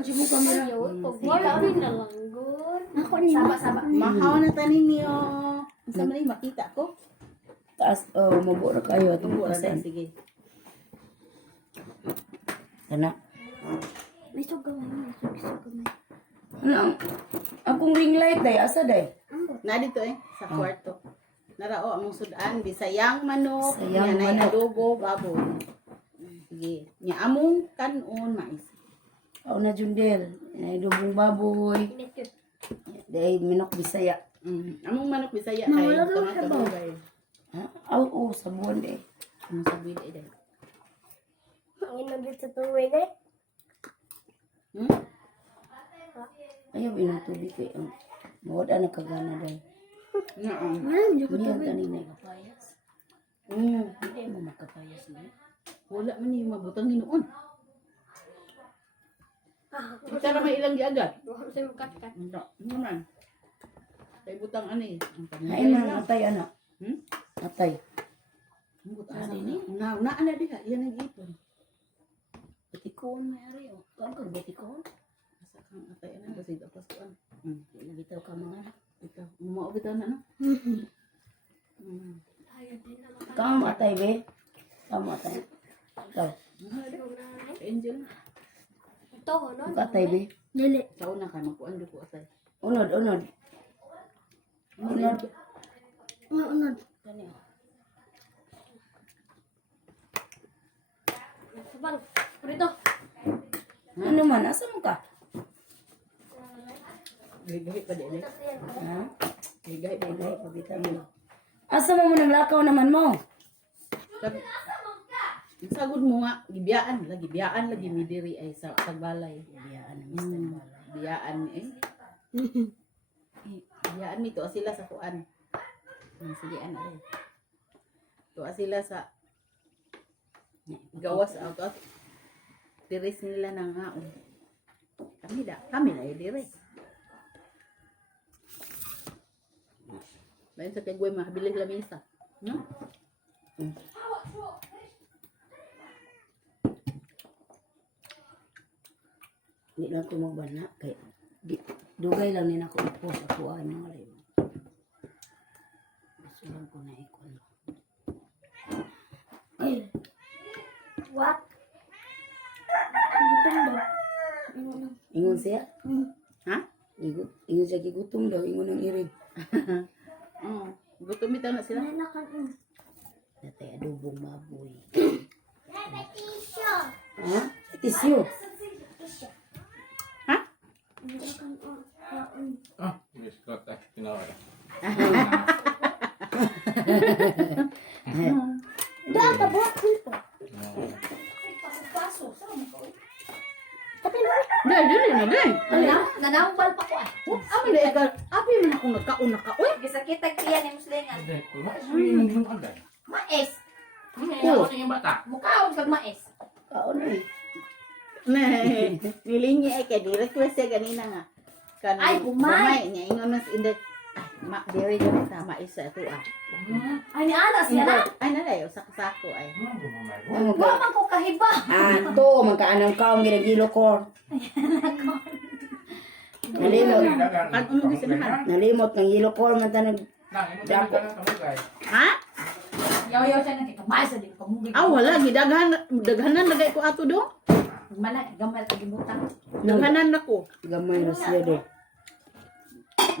Kuan si mo kamera. Wala rin na lang, good. Ako ni Saba. Mahaw na tanin niyo. Sa man makita ko. Taas, mabura kayo. Tunggu Taas, ra sige. Kana. may sugaw mo, sugaw mo. Ano? Akong ring light day, asa day? Na dito sa kwarto. Narao among sudan bisayang manok, Sayang yan ay manok. adobo baboy. Sige. Nya among kanon mais. Ako na Jundel. Nay dubong baboy. Day minok Bisaya. Among manok bisaya kay Nawala daw tama siya ba? kabugay. Ha? Oo, sa buwan day. Ang sabi day. Ang inabit sa tuwig eh. Ayaw inong tubig kay ang mawad na kagana day. Oo. Wala, hindi ko Niyan tubig. kanina kapayas. Hindi mo makapayas na. Wala man ni mabutang hinuon. Kita ra may ilang giagad. Wala sa mga kat-kat. Ito, naman. Kay butang ani. Ang Hain na atay anak. Hmm? Atay. Ang butang ani. Na ana diha, yan ang ipon. Batikon may ari o. Tuan kang batikon. Asa kang atay ana kasi tapos kuan. Nagitaw ka mga. Ito, mo bitaw na no. Ayaw din naman. Kamu atay be. Kamu atay. Ikaw. Angel. Ito, no? Atay be. Dili. Sao na kay magkuan di ko atay. Unod, unod. Unod. Unod. Kani. Sabang, prito. Ano man, asa mo ka? Gahi pa dili. Ha? Gahi pa Ay, pabita mo. Asa mo nang lakaw naman mo? Sabi, sagod mo nga, gibiyaan lagi mi diri ay sa pagbalay. Biyaan ang Mr. Bala. Biyaan biyaan mi to sila sa kuan. Sige ana rin. To sila sa gawas out at tiris nila ng ngaon. Kami na diri. Bayan sa kagway mahabilis lamisa. No? Hindi lang ko magbana. Kay, dugay lang nila ko i-post ako ay mga layo. Gusto lang ko na ikon. What? Ingon siya? Ha? Ingon siya gigutom daw. Ingon ang irin. Oo. Gutom bitaw na sila. Natay adobong baboy. Ha? Tisyo. Ha? Ah, yes, got that. Pinawala. Dahil ka buhat dito. Dili na din. Nanambal pa ko ah. Amin na ikaw. Api man ako nagkaon. Uy! Gisakitag iya ni muslingan. Hindi, mas yung agad. Mais. Ano yung bata? Mukha akong kag mais. Kaon eh. Nilingi ay kay di request siya ganina nga. Ay, gumay. Niya ingon mas inday. Ay, diri jud sa maisa ito ah. Ay, ni Anas yan ah. Ay nalay sako ay. Ano Wa ka? man ko kahiba. Ato, magkaanang kaong ginagilo ko. Nalimot. Kan uno gisinahan. Nalimot ng yelo ko. Mantanag. Ha? Yaw-yaw siya nakita. Mais sa din pamugay. Ah wala daghanan lagay ko ato do. Mana gamay kag ibutang. Daghanan nako. Gamay na siya de.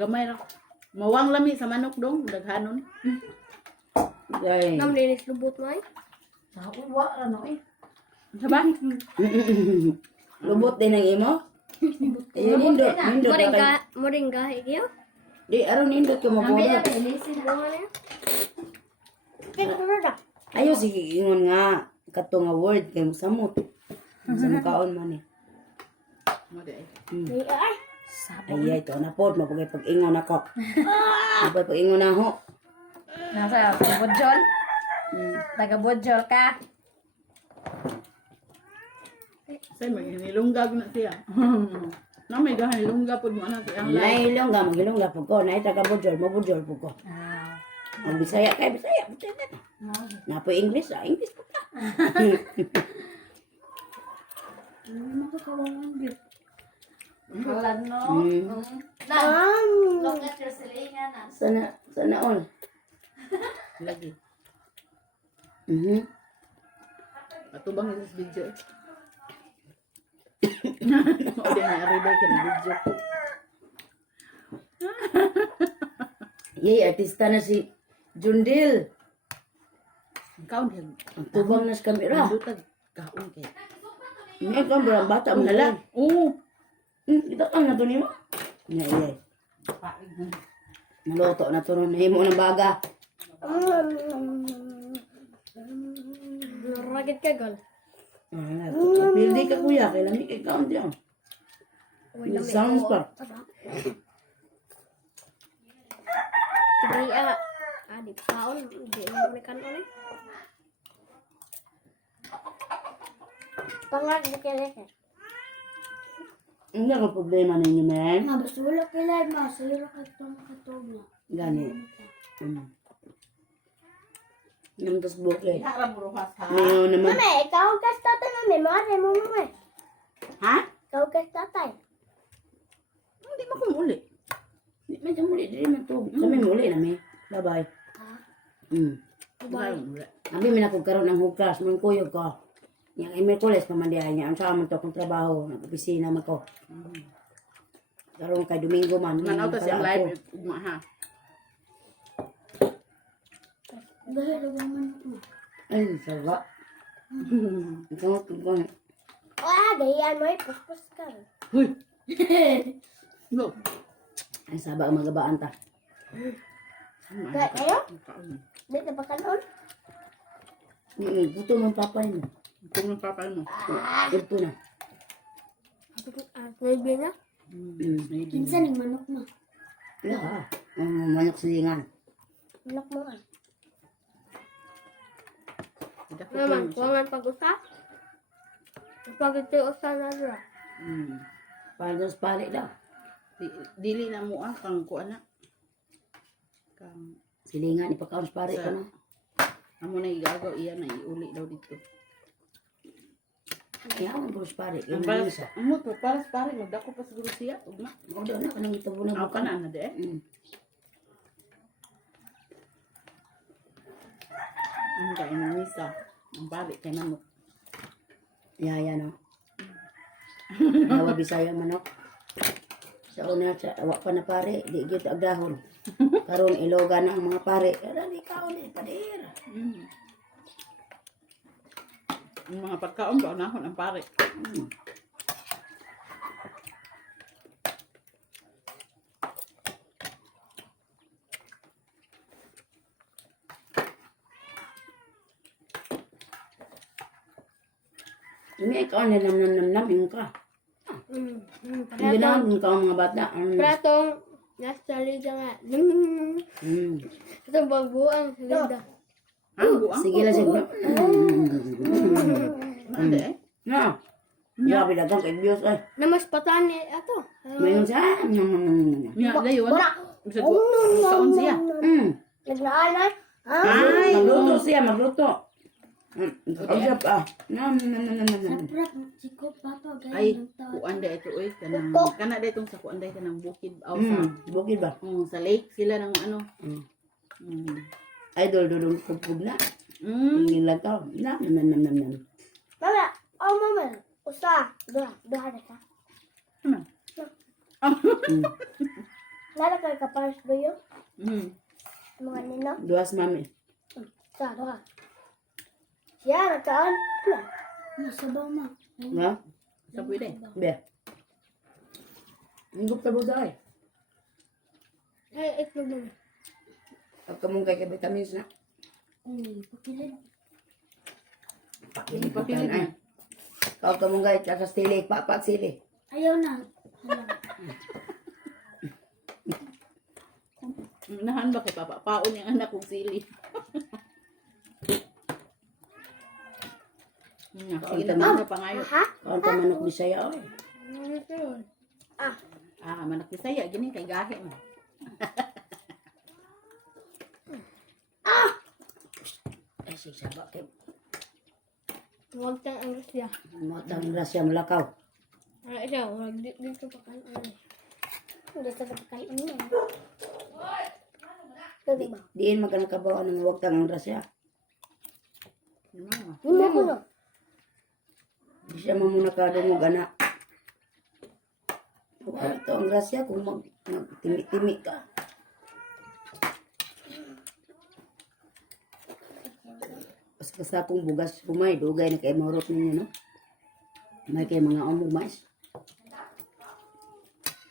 Gamay ra. Mawang lami sa manok dong daghanon. Gay. linis lubot mo ay. Sa uwa ano eh. Saba? Lubot din ang imo? Ayun, nindot. Nindot na kay. Moringa, higiyo? Di, araw nindot ka Ang biya mabulot. linisin mo na. Ayaw, sige, ingon nga. Kato nga word, kay musamot. Sa makaon man eh. Mo di ay. Ay, Ay, ito na po. Mapagay pag-ingon ako. Mapagay pag-ingon na ho. Nasa Bodjol. Taga Bodjol ka. Say maginilunggab na siya. Na may gahanilungga pud mo na siya. Nailong ka, magilong ka po ko. Naay taga-budjol, mabudjol po ko. Ah. Ang Bisaya kay Bisaya. Napo English, English po ka. Wala no. Mm. Nan, look at your silingan. Sana all. Lagi. Mhm. Matubang yung video. O di na arriba ka ng video. Yay, artista na si Jundil. Kaon yan. Ang tubang na sa kamera. Lutag. Kaon kay. May kamera, bata mo na lang. Oo. Kita kang na to nimo. Nga iya. Naluto na to nun. Himo ng baga. Ragit ka, gal. Pildi ka kuya. Kaya lamig kay kaon diyan. May sounds pa. Sige, di paon. Di mo ni kanon eh. Pangat di kaya. Hindi ako problema ninyo, men. Mabasula kila, masira ka itong katubla. Gani. Namtas bukid. Harap buruhas ha. Ngayon naman. Mama, ikaw kas tatay, mami. Mare mo, mama. Ha? Ikaw kas tatay. Hindi mo kumuli. Di man dyan muli. Di man to. Kami muli na, me. Bye-bye. Bye. Abi may nakugkaroon ng hugkas. Mga kuyog ko. Yung Merkules pamandihan niya. Ang saan mo to kung trabaho. Nag-opisina man ko. Karoon kay Domingo man. Manaw to siyang live. Ugma ha. Dahil naman ko. Ay, sawa. Ikaw ko. Gayan mo, puspos ka. Huy. No. Ay, saba ang magabaan ta. Kaya kayo? Kaon. Di na ba kanon? Buto ng papay mo. Kung nagpapal mo. Ito na. Maybe na? Maybe. Minsan yung manok mo. Wala. Manok silingan. Manok mo ah. Tidak ko Naman, lang. kuwangan pag-usap? Pag ito usan na dra. Para dos pare daw. Dili na mo kang kuan na. Kang Silingan, ipakaon sa pare Sa- ka na. amo na igagaw iya na iuli daw dito. Kaya ang bros pare. Kaya Ang naman paras isa. amo to paras pare magdako pa siguro siya ugma. O daw na, kanang itabunan Aw ka na de. Ang kay ng misa. Ang pare kay manok. Yaya no. Hawa Bisaya manok. Sa una, sa awa pa na pare, di gyud agdahon. Karon iloga na ang mga pare. Kaya di kaon di pader. Ang mga pagkaon ba nahon ang pare. May kaon na nam yung ka. Hindi na yung ka mga bata. Pratong, nasa lida nga. Ito baguang sa lida. Ang buang. Sige lang sige. Ande. Na. Grabe dagang kay Dios ay. Namas patan ni ato. Mayon siya. Nya dayon. Bisa ko kaon siya. Nagnaalay. Ay, Magluto siya, magluto. Ang pa. Nam. Prat, siko papa ay ganyan. kuan da ito oy kanang kana da itong sa kuan da kanang bukid aw sa Bukid ba? sa lake sila ng ano. Idol dudong kupog na. Mm. Hindi lang ka. Nam. Mama, mama. Usa, duha na ka. Lala ka kaparas doyo. Mga nino. Duas mami. Duha. Siya, nagkaan. Masabaw ma. Ha? Sa pwede. Be. Ingop tabo dai. Ay, itlog mo. Pag kamong kay vitamins na. Pakilin. Pakilin ay. Kau kamong kay sa stili, papat sili. Ayaw na. Nahan ba kay papa paon yung anak kong sili. Sige na pa ngayon. Ha? Kau ta manok Bisaya oy. Manak Bisaya gini kay gahi mo. Ay sig saba kay Huwag tayong ang siya. mo tang grasya malakaw. Ikaw, dito pa kan ano. Dito pa kan ano. Pwede ba? Diin magkanakabawa ng huwag tangang grasya. Hindi ko no. Di siya mamuna kadungog anak. Ito ang grasya kung magtimi-timi ka. Pas kasakong bugas kumay, dugay na kay marot ninyo, no? May kay mga umog mais.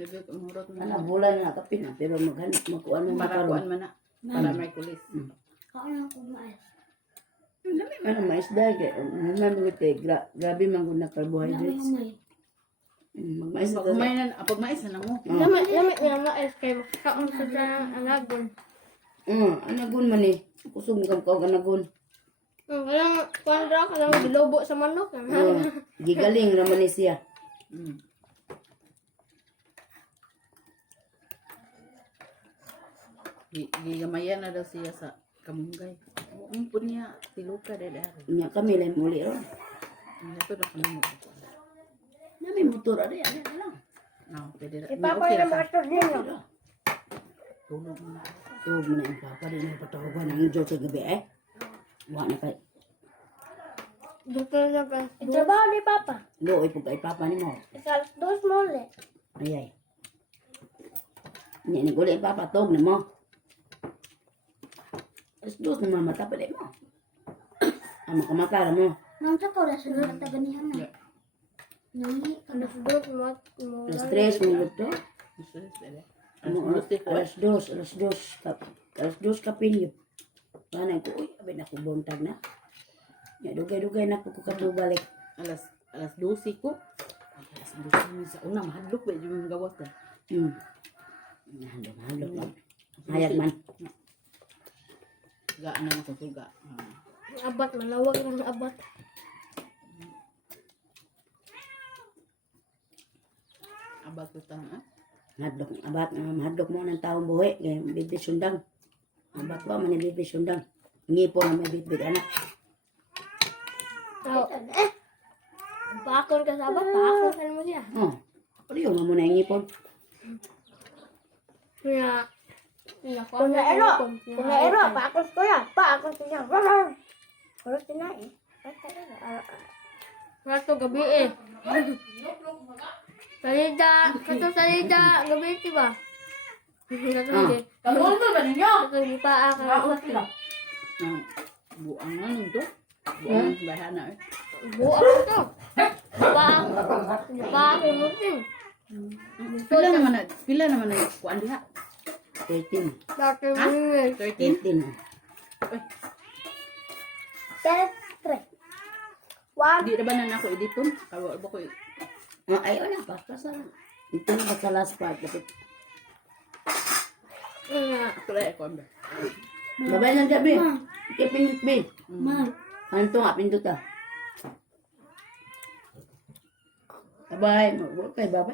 Nagay ko murot na. Ano, bulan na kapin na, pero maghanap makuha ng Para kuan makaroon. man na. Para may kulis. Kaon ako mais. Ang dami man ang mais dahil kay, mga kay, grabe man kung na carbohydrates. Magmais na Pag may na, pag mais na mo. Lamit nga mais kay makakaon sa anagon. Anagon man eh. Kusog kang kau anagon. Kalang kwandra, kalang bilobo sa manok. Gigaling naman ni siya. Mm. Gigamayan na daw siya sa kamunggay. Ang po niya, tiluka na dari. Inya kami lang muli ron. Ito na kami mo. Nami motor ada ya lang. No, pwede na. Ipapa Okay yung na ka. mga ninyo. Tulog mo na. Tuwag mo na yung papa din ang patawagan ng Diyos sa gabi eh. Wa na kay. Dito na ba? Itrabaho ni Papa. Lo ipog kay papa ni mo. Ikalas dos mo ulit. Ayay. Nya ni guli ang papa tog na mo. Dos naman mata pa mo. Ang makamata mo. Nang sa ko, raso na taganihan na. Nangi, Alas dos mo. Alas 3 mo luto. Stress dali. Alas 2 alas 2 kapinyo. Kanay ko, uy, abay na ko buntag na. Ya, dugay-dugay na ko katubalik. Alas 12 ko. Ay, alas 12 mo sa una. Mahadlok ba yung gawas na? Nahandog lang. Hayag man. Gaan na ako suga. Abat, malawag ng abat. Abag ko tang ah. Mahadlok mo ng taong buhi. Kaya bibig sundang. Abat ba man yung bibig sundang. Ngipo na may bibig anak. Pakon ka sa abat, pakon ka mo siya. Oh, pariyo mo muna yung ngipon. Kaya, kung naero, paakos ko yan. Paakos ko yan. Pero tinae. Rato gabi eh. Salida, kato salida, gabi diba? Kato hindi. Kamulo ba ninyo? Kato hindi pa ka uti. Buang nga nung to. Buang bahana eh. Buak ko to. Hindi pa ako uti. Pila naman na kuan diha? 13. Dati mo yun. 13? 13. Di na ba na ako editon? Kawa ba ko Ay, wala. Paspasa lang. Ito na sa last part. Dapat. ako lang ako ba? Babay ng gabi. Ikipindot ba? Ma. Ano to nga? Pindot ah. Babay. Babay.